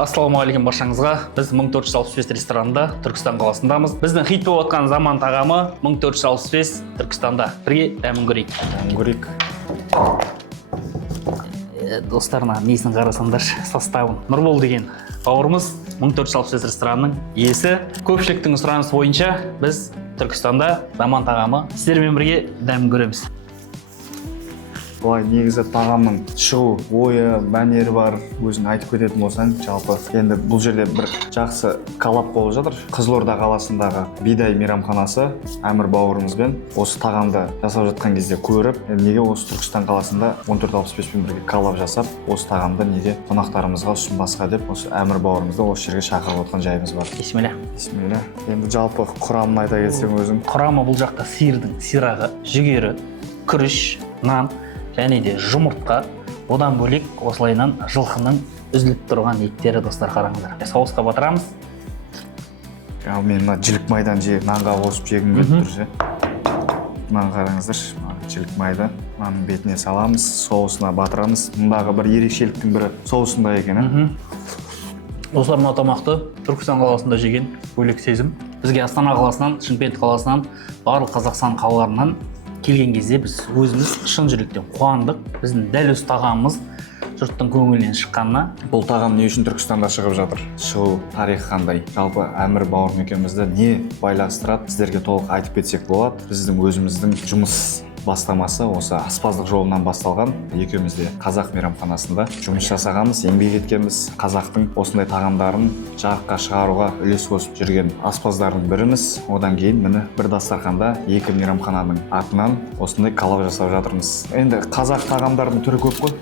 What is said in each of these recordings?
Ассалаумағалейкум баршаңызға. Біз 1465 ресторанында Түркістан қаласындамыз. Біздің хит болып отқан заман тағамы 1465 Түркістанда. Бірге дәмін көрейік. Көрейік. Достарына несін қарасаңдар, составын. Нұрбол деген бауырымыз 1465 ресторанның иесі. Көпшіліктің сұранысы бойынша біз Түркістанда заман тағамы сіздермен бірге дәмін көреміз. Бұлай негізі тағамның шығу ойы, мәнері бар, өзің айтып кететін болсаң, жалпы енді бұл жерде бір жақсы коллаб болып жатыр. Қызылорда қаласындағы Бидай мейрамханасы Әмір бауырымызбен осы тағамды жасап жатқан кезде көріп, неге осы Түркістан қаласында 1465 пен бірге коллаб жасап, осы тағамды неге қонақтарымызға ұсынбасқа деп, осы Әмір бауырымызды осы жерге шақырып отқан жайымыз бар. Бисмилля. Бисмилля. Енді жалпы құрамын айта кетсең өзің. Құрамы бұл жақта сиырдың сирағы, жүгері, күріш, нан және де жұмыртқа, одан бөлек осылайынан жылқының үзіліп тұрған еттері достар қараңыздар. Соусқа батырамыз. Ал мен мына жілік майдан нанға қосып жегім келіп тұр же. Мынаны қараңыздар, жілік майды нанның бетіне саламыз, соусына батырамыз. Мұндағы бір ерекшеліктің бірі соусында екен. Достар, мына тамақты Түркістан қаласында жеген бөлек сезім. Бізге Астана қаласынан, Шымкент қаласынан, барлық Қазақстан қалаларынан келген кезде біз өзіміз шын жүректен қуандық. Біздің дәл өз тағамымыз жұрттың көңілінен шыққанына. Бұл тағам не үшін Түркістанда шығып жатыр? Шығу тарихы қандай? Жалпы Әмір бауырым екеумізді не байланыстырады? Сіздерге толық айтып кетсек болады. Біздің өзіміздің жұмыс бастамасы осы аспаздық жолынан басталған. Екеуміз де қазақ мейрамханасында жұмыс жасағанбыз, еңбек еткенбіз. Қазақтың осындай тағамдарын жарыққа шығаруға үлес қосып жүрген аспаздардың біріміз. Одан кейін міне бір дастарханда екі мейрамхананың атынан осындай коллаб жасап жатырмыз. Енді қазақ тағамдарының түрі көп қой.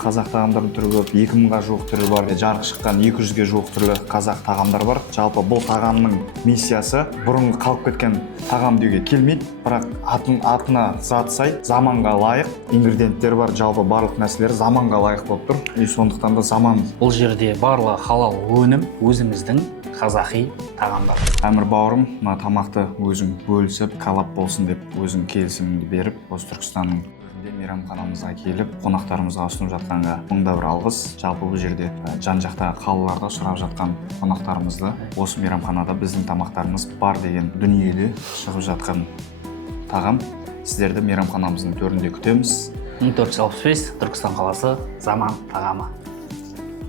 Қазақ тағамдарының түрі көп. 2000-ға жуық түрі бар. Жарық шыққан 200-ге жуық түрлі қазақ тағамдар бар. Жалпы бұл тағамның миссиясы бұрынғы қалып кеткен тағам деуге келмейді, бірақ атына зат сай, заманға лайық ингредиенттер бар. Жалпы барлық нәрселер заманға лайық болып тұр. Сондықтан да заман. Бұл жерде барлығы халал өнім, өзіміздің қазақи тағамдар. Әмір бауырым мына тамақты өзің бөлісіп, коллаб болсын деп өзің келісіміңді беріп, осы Түркістанның мейрамханамызға келіп, қонақтарымызға ұсынып жатқанға мыңда бір алғыс. Жалпы бұл жерде жан-жақтағы қалаларда сұрап жатқан қонақтарымызды осы мейрамханада біздің тамақтарымыз бар деген дүниеде шығып жатқан тағам. Сіздерді мейрамханамыздың төрінде күтеміз. 1465 Түркістан қаласы заман тағамы.